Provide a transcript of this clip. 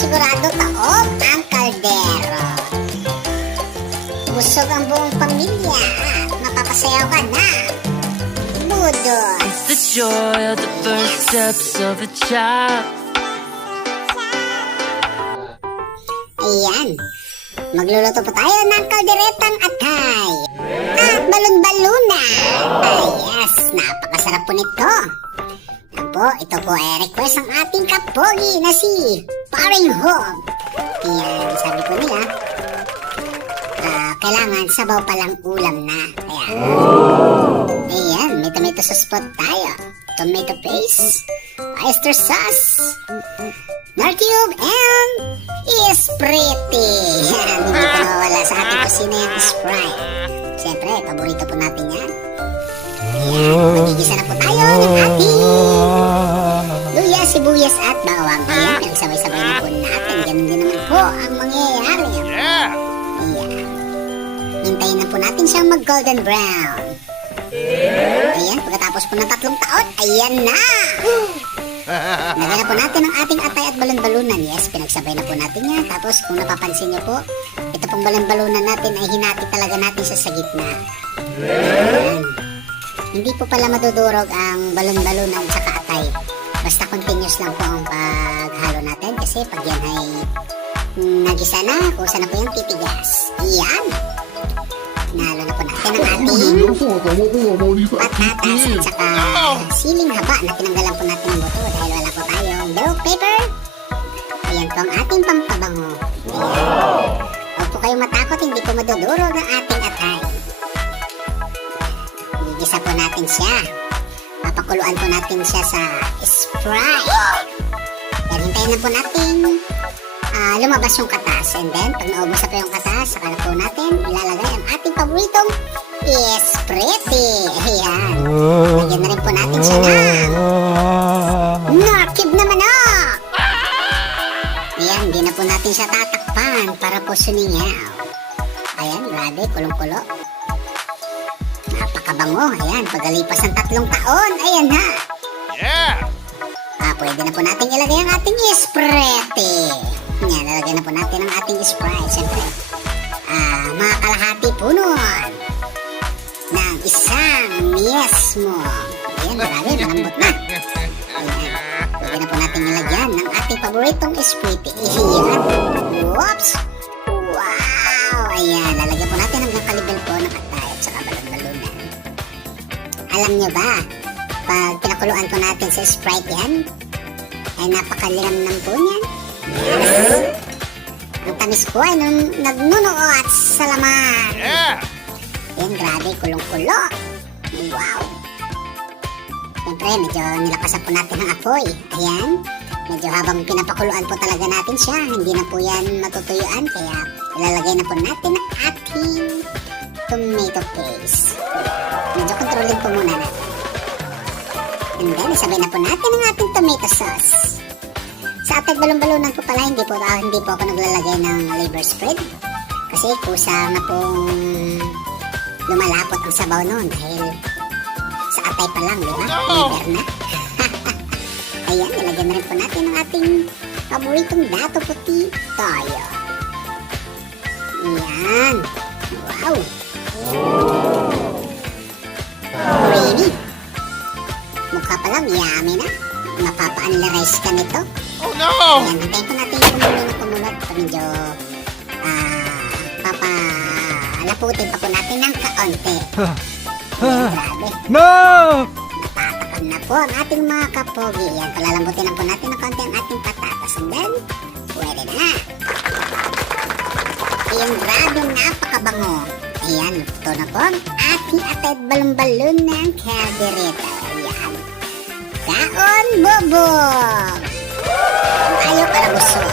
sigurado taob ang kaldero. Busog ang buong pamilya at mapapasayaw ka na. Budos. It's the joy of the first steps of a child. Ayan. Magluluto po tayo ng kalderetang atay at balon-balunan. Ay yes, napakasarap po nito. Ito po ay request ng ating kapogi na si Paring Hog. Ayan, sabi ko nila, kailangan sabaw palang ulam na. Ayan, may tomato sauce po tayo. Tomato paste, oyster sauce, nor cube, and Sprite. Yan, hindi ko nawawala sa ating kusina yung Sprite. Siyempre, paborito po natin yan. Ayan, magigisa na po tayo ng ating luya, sibuyas at bawang. Ayan, ang sabay-sabay na po natin. Ganun din naman po ang mangyayari. Ayan. Hintayin na po natin siyang mag-golden brown. Ayan, pagkatapos po ng 3 taon, ayan na! Lagyan na po natin ang ating atay at balon-balunan. Yes, pinagsabay na po natin yan. Tapos kung napapansin nyo po, ito pong balon-balunan natin ay hinati talaga natin sa gitna. Ayan. Hindi po pala madudurog ang balon-balunan sa atay. Basta continuous lang po ang paghalo natin. Kasi pag yan ay nagisa na, kusa na po yung titigas. Ayan. Nalo na po natin ang ating patatas at saka siling haba na tinanggalan po natin ng buto dahil wala po tayong bell pepper. Ayan po ang ating pampabango. Ayan. Huwag po kayong matakot, hindi po madudurog ang ating atay. Gigisa po natin siya. Papakuluan po natin siya sa Sprite. Yan, hintayin na po natin lumabas yung katas. And then, pag naubos na po yung katas, saka na po natin ilalagay ang ating paboritong Sprite. Ayan. Lagyan na rin po natin siya ng nor cube na manok. Ayan, hindi na po natin siya tatakpan para po suningaw. Ayan, grabe, kulong-kulo. Napakabango. Ayan, pagalipas ng 3 taon, ayan ha. Yeah! Pwede na po natin ilagay ang ating Sprite. Yan, lalagyan na po natin ang ating Sprite. Siyempre, mga kalahati po nun ng isang mismo. Ayan, marami, malambot na. Ayan, lagyan na po natin ilagyan ng ating paboritong Sprite. Ayan, whoops! Wow! Ayan, lalagyan po natin hanggang kalibel po ng atay at saka balon-balunan. Alam nyo ba, pag pinakuluan po natin sa Sprite yan, ay napakaliramnam po niyan. Yes. Ang tamis po ay nagnunuot sa laman. Yeah! Yan, grabe, kulong-kulo. Wow. Siyempre, medyo nilakasan po natin ang apoy. Ayan. Medyo habang pinapakuluan po talaga natin siya, hindi na po yan matutuyuan. Kaya ilalagay na po natin ang ating tomato paste. Medyo kontrolin po muna natin. And then, isabay na po natin ang ating tomato sauce. Sa atay balon-balunan po pala, hindi po ako naglalagay ng liver spread. Kasi kusa na pong lumalapot ang sabaw noon dahil sa atay pa lang, di ba? Liver na. Ayan, ilagyan na rin po natin ang ating paboritong dato puti toyo. Ayan. Wow. Creamy. Mukha pa lang, yummy na. Mapapa-analyze ka nito. Oh no! Ayan, hintayin po natin yung kumulot. Medyo, papalaputin pa po natin ng kaunti. Ayan, grabe. No! Natatakam na po ang ating mga kapogi. Ayan, palalambutin na po natin ng kaunti ang ating patatas. And then, pwede na. Ayan, grabe, napakabango. Ayan, luto na po ang ating atay at balon-balon ng kaldereta. Ayan. Kaon bubog! Ayaw ka na busog.